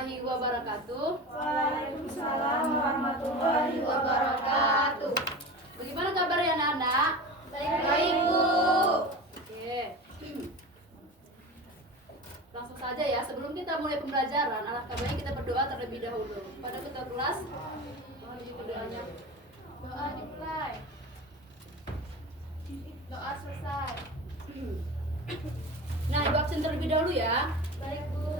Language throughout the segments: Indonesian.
warahmatullahi wabarakatuh. Waalaikumsalam warahmatullahi wabarakatuh. Bagaimana kabarnya anak-anak? Baik, Bu. Oke. Langsung saja ya, sebelum kita mulai pembelajaran, alangkah baiknya kita berdoa terlebih dahulu. Pada ketua kelas, mohon ibu doanya. Doa dimulai. Doa selesai. Nah, ibu absen terlebih dahulu ya. Baik, Bu.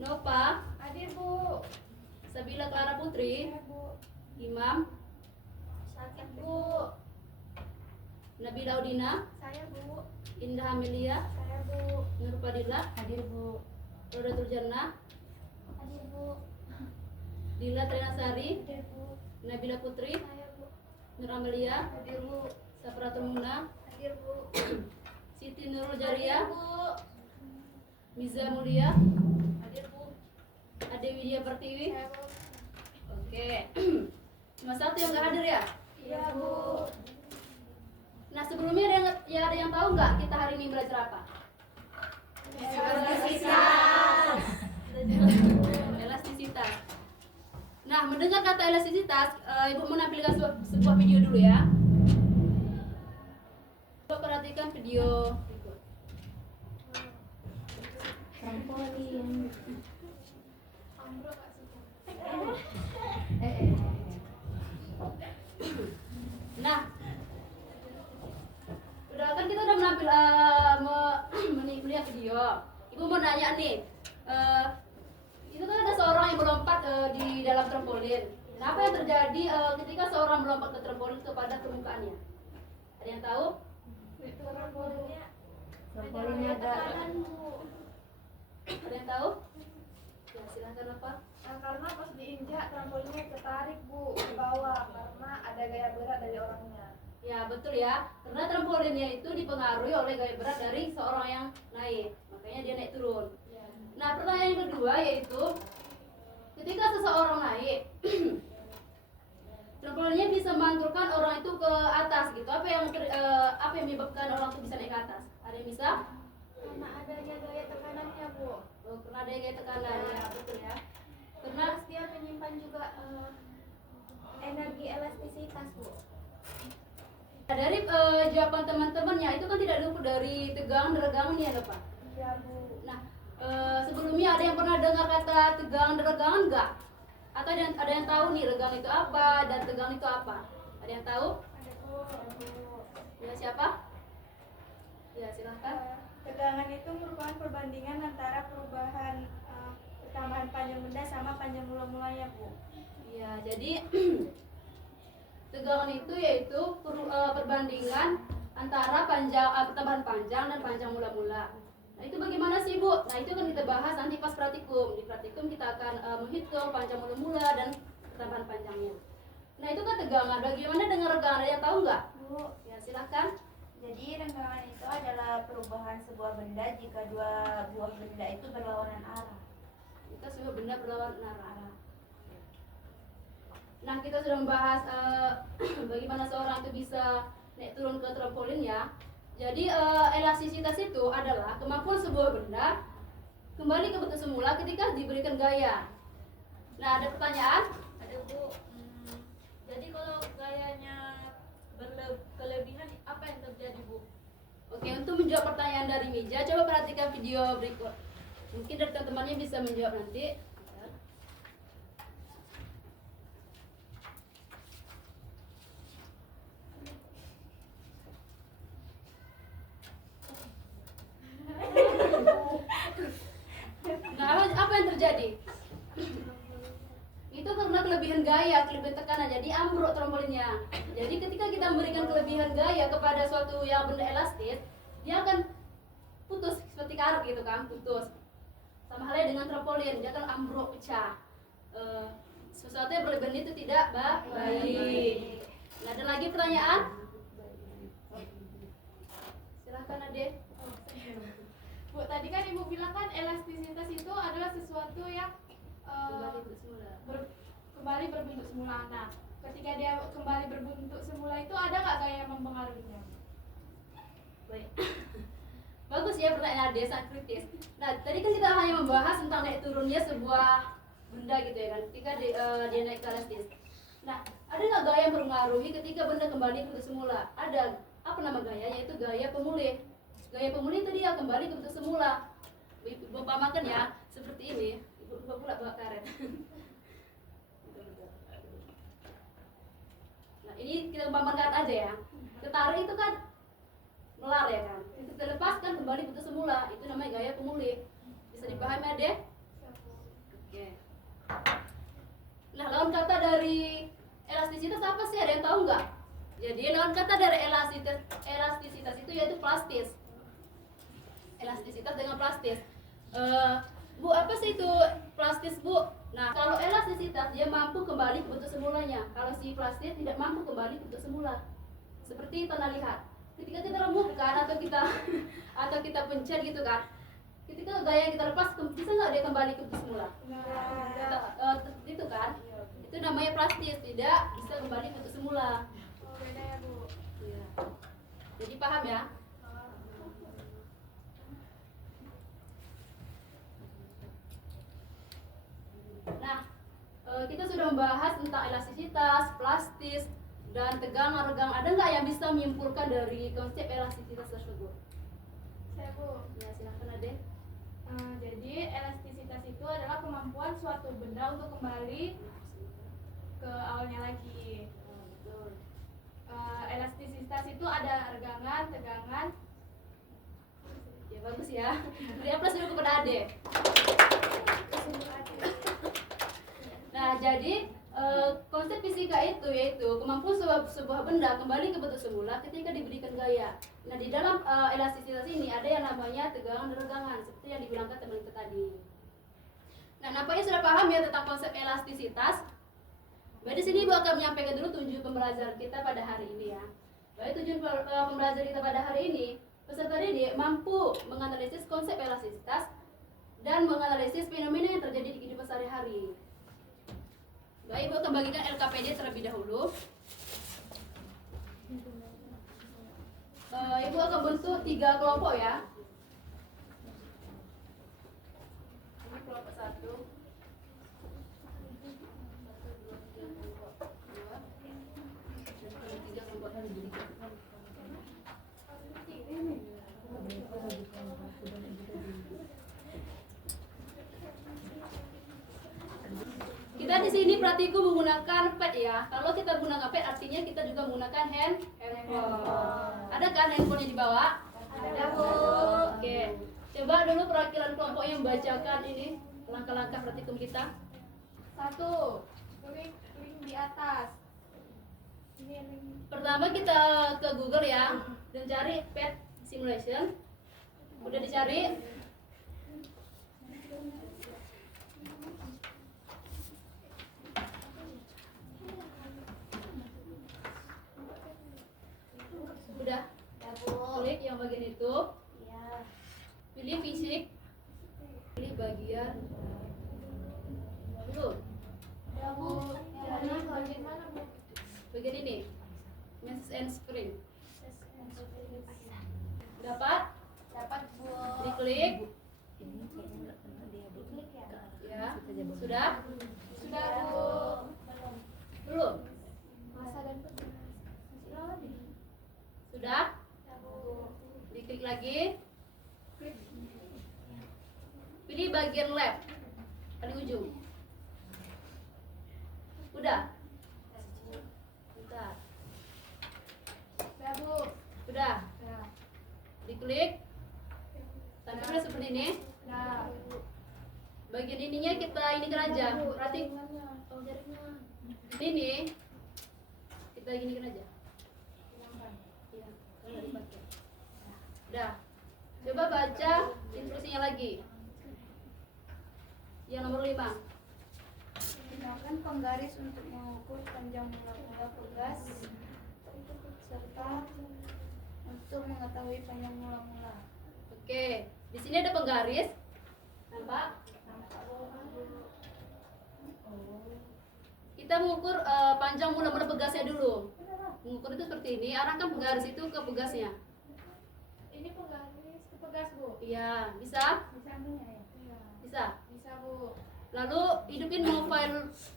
Nova, Hadir, Bu. Sabila Clara Putri, Hadir, Bu. Imam, Sakit, Bu. Nabila Udina, Saya, Bu. Indah Amelia, Saya, Bu. Nur Fadila, Hadir, Bu. Rodatul Jannah, Hadir, Bu. Dila Trenasari, Hadir, Bu. Nabila Putri, Saya, Bu. Nur Amelia, Hadir, Bu. Sapratul Muna, Hadir, Bu. Siti Nurul Jariah, Bu. Miza Mulia, Hadir, Bu. Ade Widya Pertiwi. Saya, Bu. Oke. Cuma satu yang nggak hadir ya? Iya, Bu. Nah, sebelumnya ada yang tahu nggak kita hari ini belajar apa? Elastisitas. Elastisitas. Nah, mendengar kata elastisitas, ibu menampilkan sebuah video dulu ya. Coba perhatikan video berikut. Trampolin. Nah, kan kita udah menampil melihat video. Ibu mau nanya nih, itu kan ada seorang yang melompat di dalam trampolin. Nah, apa yang terjadi ketika seorang melompat ke trampolin kepada permukaannya? Ada yang tahu? Trampolinnya ada tekanan, Bu. Ada yang tahu? Ya, silahkan apa? Karena pas diinjak trampolinnya ketarik, Bu, ke bawah karena ada gaya berat dari orangnya. Ya, betul ya. Karena trampolinnya itu dipengaruhi oleh gaya berat dari seorang yang naik. Makanya dia naik turun. Nah, pertanyaan yang kedua yaitu ketika seseorang naik trampolinnya bisa memantulkan orang itu ke atas gitu. Apa yang menyebabkan orang itu bisa naik ke atas? Ada yang bisa? Karena adanya gaya tekanannya, Bu. Oh, karena ada gaya tekanan ya, betul ya. Karena Terus dia menyimpan juga energi elastisitas, Bu. dari jawaban teman-temannya itu kan tidak luput dari tegangan dan regangan ya, Pak. Iya, Bu. Nah, sebelumnya ada yang pernah dengar kata tegangan dan regangan enggak? Atau ada yang tahu nih regangan itu apa dan tegangan itu apa? Ada yang tahu? Ada, Bu. Ya, siapa? Ya, silahkan. Tegangan itu merupakan perbandingan antara perubahan pertambahan panjang benda sama panjang mula-mulanya, Bu. Ya, jadi tegangan itu yaitu perbandingan antara pertambahan panjang dan panjang mula-mula. Nah, itu bagaimana sih, Bu? Nah, itu kan kita bahas nanti pas praktikum. Di praktikum kita akan menghitung panjang mula-mula dan pertambahan panjangnya. Nah, itu kan tegangan. Bagaimana dengan regangan? Ada yang tahu nggak? Bu, Ya, silahkan. jadi renggangan itu adalah perubahan sebuah benda jika dua buah benda itu berlawanan arah. Kita sudah benda berlawanan arah. Nah, kita sudah membahas bagaimana seorang itu bisa naik turun ke trampolin ya. Jadi elastisitas itu adalah kemampuan sebuah benda kembali ke bentuk semula ketika diberikan gaya. Nah, ada pertanyaan? Ada, Bu. Jadi kalau gayanya kelebihan apa yang terjadi, Bu? Oke, untuk menjawab pertanyaan dari Mija, coba perhatikan video berikut. Mungkin dari teman-temannya bisa menjawab nanti. Nah, apa yang terjadi? Itu karena kelebihan gaya, kelebihan tekanan, jadi ambruk trampolinnya. Jadi ketika kita memberikan kelebihan gaya kepada suatu yang benda elastis, dia akan putus seperti karet gitu kan, putus. Sama halnya dengan trampolin, dia akan ambruk, pecah. Sesuatu yang berlebihan itu tidak baik. Nah, ada lagi pertanyaan? Silahkan Ade. Bu, tadi kan Ibu bilang kan elastisitas itu adalah sesuatu yang kembali berbentuk semula. Nah, ketika dia kembali berbentuk semula itu ada nggak gaya yang mempengaruhinya? Baik. Bagus ya pertanyaan Ade sangat kritis. Nah, tadi kan kita hanya membahas tentang naik turunnya sebuah benda gitu ya kan, ketika dia naik ke elastis. Nah, ada nggak gaya yang mempengaruhi ketika benda kembali ke bentuk semula? Ada. Apa nama gaya? Yaitu gaya pemulih. Gaya pemulih itu dia kembali ke bentuk semula. Ibu umpamakan ya, seperti ini. Ibu pula bawa karet. Nah, ini kita umpamakan aja ya. Ketarik itu kan melar ya kan. Kita lepaskan kembali bentuk semula. Itu namanya gaya pemulih. Bisa dipahami Ade? Oke. Nah, lawan kata dari elastisitas apa sih? Ada yang tahu nggak? Jadi lawan kata dari elastisitas itu yaitu plastis. Elastisitas dengan plastis. Bu, apa sih itu plastis, Bu? Nah, kalau elastisitas dia mampu kembali ke bentuk semulanya. Kalau si plastis tidak mampu kembali ke bentuk semula. Seperti tanah liat. Ketika kita remukkan atau kita pencet gitu kan, ketika gaya yang kita lepas bisa nggak dia kembali ke bentuk semula? Itu kan, itu namanya plastis, tidak bisa kembali ke bentuk semula. Oh, beda ya, Bu. Iya. Jadi paham ya? Nah, kita sudah membahas tentang elastisitas, plastis, dan tegangan-regang. Ada nggak yang bisa menyimpulkan dari konsep elastisitas tersebut? Saya, Bu. Ya, silahkan Ade. Jadi elastisitas itu adalah kemampuan suatu benda untuk kembali ke awalnya lagi. Betul. Elastisitas itu ada regangan, tegangan. Ya bagus ya. Beri aplaus dulu kepada Ade. Nah, jadi konsep fisika itu yaitu kemampuan sebuah benda kembali ke bentuk semula ketika diberikan gaya. Nah, di dalam elastisitas ini ada yang namanya tegangan dan regangan seperti yang dibilangkan teman kita tadi. Nah, nampaknya sudah paham ya tentang konsep elastisitas. Baik, di sini Ibu akan menyampaikan dulu tujuan pembelajaran kita pada hari ini ya. Baik, tujuan pembelajaran kita pada hari ini, peserta didik mampu menganalisis konsep elastisitas dan menganalisis fenomena yang terjadi di kehidupan sehari-hari. Baik, Ibu akan bagikan LKPD terlebih dahulu. Ibu akan bentuk 3 kelompok ya. Ini kelompok 1. Kita di sini praktikum menggunakan pad ya. Kalau kita gunakan pad artinya kita juga menggunakan handphone. Ada kan handphone yang dibawa? Ada, Bu. Oke. Coba dulu perwakilan kelompoknya membacakan ini langkah-langkah praktikum kita. 1. Klik di atas. Ini link. Pertama kita ke Google ya dan cari pad simulation. Udah dicari? Udah? Ya, Bu. Klik yang bagian itu. Ya. Pilih fisik. Pilih bagian belum? Ya, Bu. Ya, ini bagian mana, Bu? Bagian ini. Message and screen. Dapat? Dapat, Bu. Diklik. Diklik ya. Ya. Sudah? Sudah, Bu. Belum? Masa dan petugas. Masih lama. Sudah? Ya, Bu. Diklik lagi. Klik. Pilih bagian lab. Paling ujung. Udah? Bentar. Ya, Bu. Udah? Ya. Diklik. Tampilnya seperti ini. Ya. Bagian ininya kita ini aja. Berarti Oh, jaringan. ini kita ginikan aja. Iya, kalau nggak dipakai. Udah. Coba baca instruksinya lagi. Yang nomor 5. Gunakan penggaris untuk mengukur panjang mula-mula pegas serta untuk mengetahui panjang mula-mula. Oke, di sini ada penggaris. Nampak? Kita mengukur panjang mula-mula pegasnya dulu. Mengukur itu seperti ini, arahkan penggaris itu ke pegasnya. Ini penggaris ke pegas, Bu. Iya, bisa? Bisa ambilnya ya? Iya. Bisa. Bisa Bu. Lalu hidupin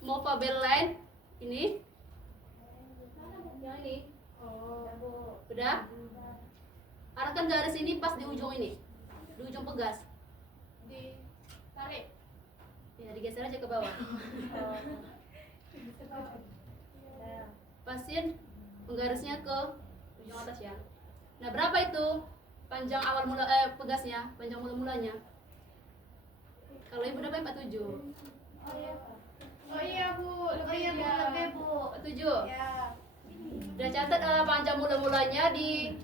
movable line ini. Yang ini. Oh. Udah? Arahkan garis ini pas di ujung ini. Di ujung pegas. Ditarik. Ya, digeser aja ke bawah. Pasin penggarisnya ke ujung atas ya. Nah, berapa itu panjang awal mula pegasnya, panjang mula-mulanya? Kalau ibu dapat 47. Oh iya Bu. Lebih Bu, ya. lebih Bu. 47. Ya. Udah catat panjang mula-mulanya di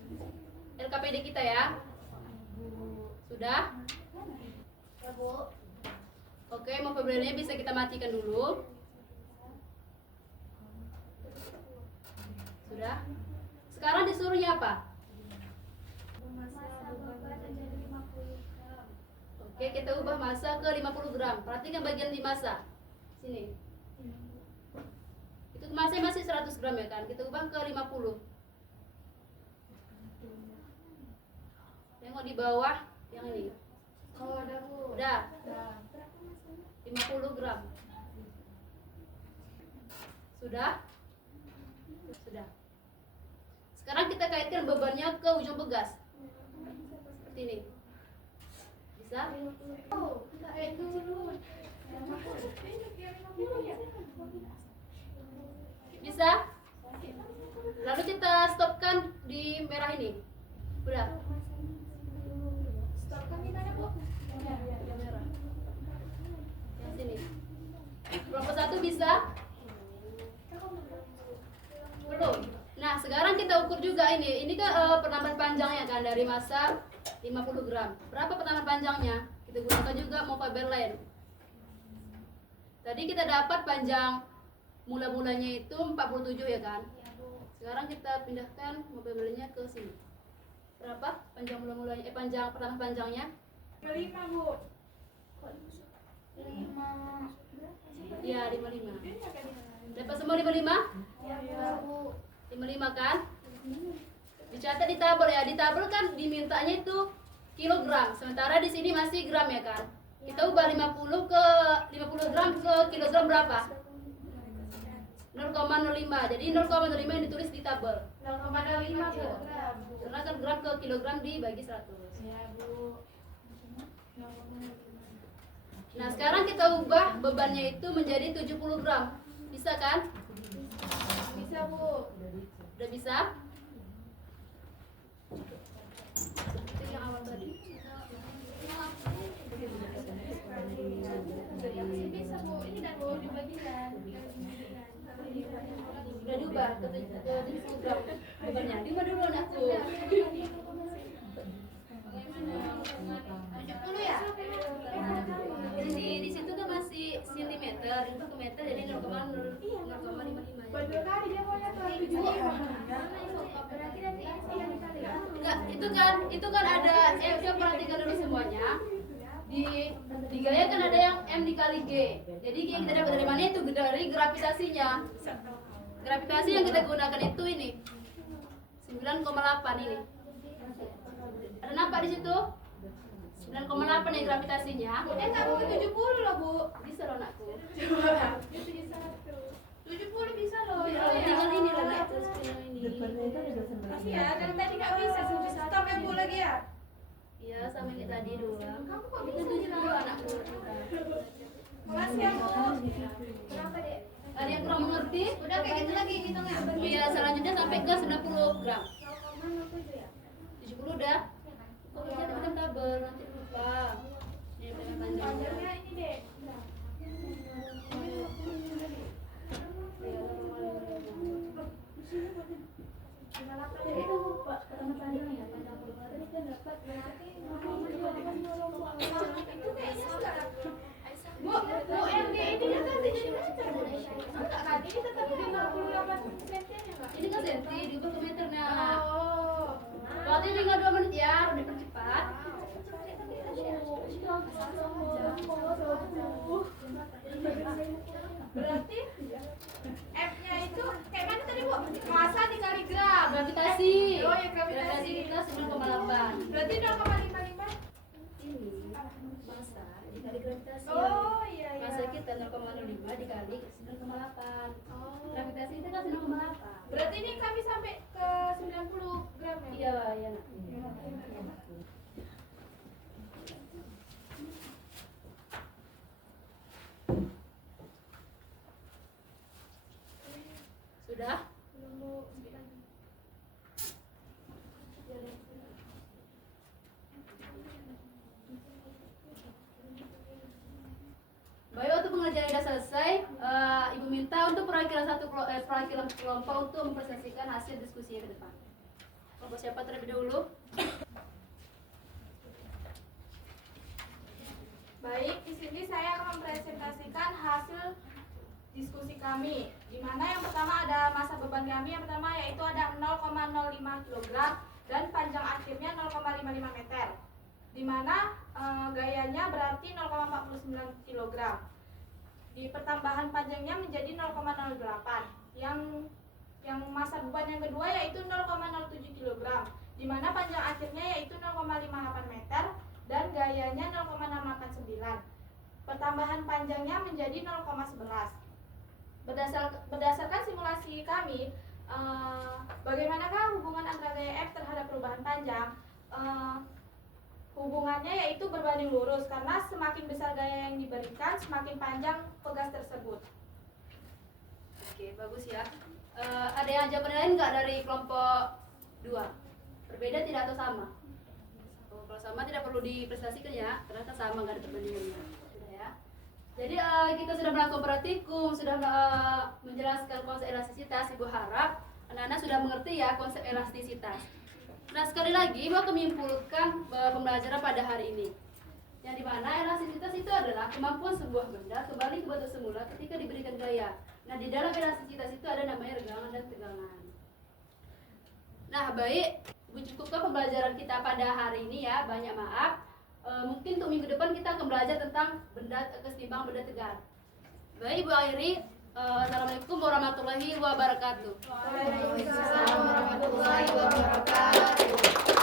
LKPD kita ya. Sudah? Ya Bu. Oke, mau pembeliannya bisa kita matikan dulu. Sudah? Sekarang disuruhnya apa? Oke, kita ubah massa ke 50 gram. Perhatikan bagian di massa. Sini. Itu massa masih 100 gram ya kan? Kita ubah ke 50. Tengok di bawah yang ini. Oh, ada Bu. Udah. Nah. 50 gram. Sudah? Sudah. Sekarang kita kaitkan bebannya ke ujung pegas. Seperti ini. Bisa? Oh, itu dulu. Bisa? Lalu kita stopkan di merah ini. Udah. Stopkan di mana Bu? Yang merah. Yang sini. Kelompok 1 bisa? Belum. Nah, sekarang kita ukur juga ini. Ini kan penambahan panjangnya kan dari massa 50 gram. Berapa penambahan panjangnya? Kita gunakan juga movable line. Tadi kita dapat panjang mula-mulanya itu 47 ya kan? Sekarang kita pindahkan movable line-nya ke sini. Berapa panjang mula-mulanya? Panjang penambahan panjangnya? 5 Bu. 5. Iya, 55. Dapat semua 55? Ya Bu. 55 kan? Dicatat di tabel ya. Di tabel kan dimintanya itu kilogram. Sementara di sini masih gram ya kan? Kita ubah 50 gram ke kilogram berapa? 0,05. Jadi 0,05 yang ditulis di tabel. 0,05 Bu. Karena kan gram ke kilogram dibagi 100. Ya Bu. Nah, sekarang kita ubah bebannya itu menjadi 70 gram. Bisa kan? Bisa Bu. Udah bisa? Itu yang awal tadi. Bisa Bu. Ini dan Bu dibagikan. Sudah diubah ke 70 gram bebannya. Diubah dulu anakku. 70 ya? Di situ kan masih sentimeter, itu ke meter jadi 0,055. Betul kali dia maunya tuh 75. Berarti nanti yang dikali. Enggak, itu kan ada coba perhatikan dulu semuanya. Di gaya kan ada yang M dikali G. Jadi G yang kita dapat dari mana itu dari gravitasinya. Gravitasi yang kita gunakan itu ini 9,8 ini. Ada nampak di situ? 9,8 yang gravitasinya. Enggak Bu, 70 loh Bu. Bisa loh anakku. 70 bisa loh. Tinggal ini loh naik terus ke yang ini. Iya, dari tadi nggak bisa. Stop ya Bu lagi ya. Iya, sama kayak tadi doang. Kamu kok bisa 70 anakku? Makasih ya Bu. Berapa Dek? Ada yang kurang mengerti? Udah kayak gitu lagi hitungnya. Iya, selanjutnya sampai ke 90 gram. 0,07 ya. 70 udah. Kok bisa tekan tabel nanti lupa. Ini panjangnya. Panjangnya ini Dek. Bu, yang di ini kan enggak kan? Ini tetap 58 cm ya Kak? Ini kan senti, diubah ke meter nah. Oh. Waktu tinggal 2 menit ya, udah dipercepat. Berarti F-nya itu kayak mana tadi Bu? Massa dikali gram. Gravitasi. Oh ya gravitasi. Gravitasi kita 9,8. Berarti 0,55. dikali gravitasi. Oh iya iya. Masa kita 0,05 dikali 9,8. Oh. Gravitasi itu kan 9,8. Berarti ini kami sampai ke 90 gram ya? Iya, iya. Nak. Sudah? Nunggu 9. Baik, waktu pengerjaan sudah selesai. Ibu minta untuk perwakilan kelompok untuk mempresentasikan hasil diskusi ke depan. Kelompok siapa terlebih dahulu? Baik, di sini saya akan mempresentasikan hasil diskusi kami. Di mana yang pertama ada masa beban kami, yang pertama yaitu ada 0,05 kg dan panjang akhirnya 0,55 meter. Di mana gayanya berarti 0,49 kg. Di pertambahan panjangnya menjadi 0,08. Yang masa beban yang kedua yaitu 0,07 kg. Di mana panjang akhirnya yaitu 0,58 meter dan gayanya 0,689. Pertambahan panjangnya menjadi 0,11. Berdasarkan simulasi kami, bagaimanakah hubungan antara gaya F terhadap perubahan panjang? Hubungannya yaitu berbanding lurus, karena semakin besar gaya yang diberikan, semakin panjang pegas tersebut. Oke, bagus ya. Ada yang jawaban lain nggak dari kelompok 2? Berbeda tidak atau sama? Oh, kalau sama tidak perlu dipresentasikan ya, ternyata sama nggak ada perbandingannya. Sudah ya. Jadi kita sudah melakukan praktikum, sudah menjelaskan konsep elastisitas. Ibu harap anak-anak sudah mengerti ya konsep elastisitas. Nah, sekali lagi mau menyimpulkan pembelajaran pada hari ini, yang dimana elastisitas itu adalah kemampuan sebuah benda kembali ke bentuk semula ketika diberikan gaya. Nah, di dalam elastisitas itu ada namanya regangan dan tegangan. Nah, baik, Ibu cukupkan pembelajaran kita pada hari ini ya. Banyak maaf. Mungkin untuk minggu depan kita akan belajar tentang benda keseimbangan benda tegar. Baik, Ibu akhiri. Assalamualaikum warahmatullahi wabarakatuh. Waalaikumsalam Waalaikumsalam warahmatullahi wabarakatuh.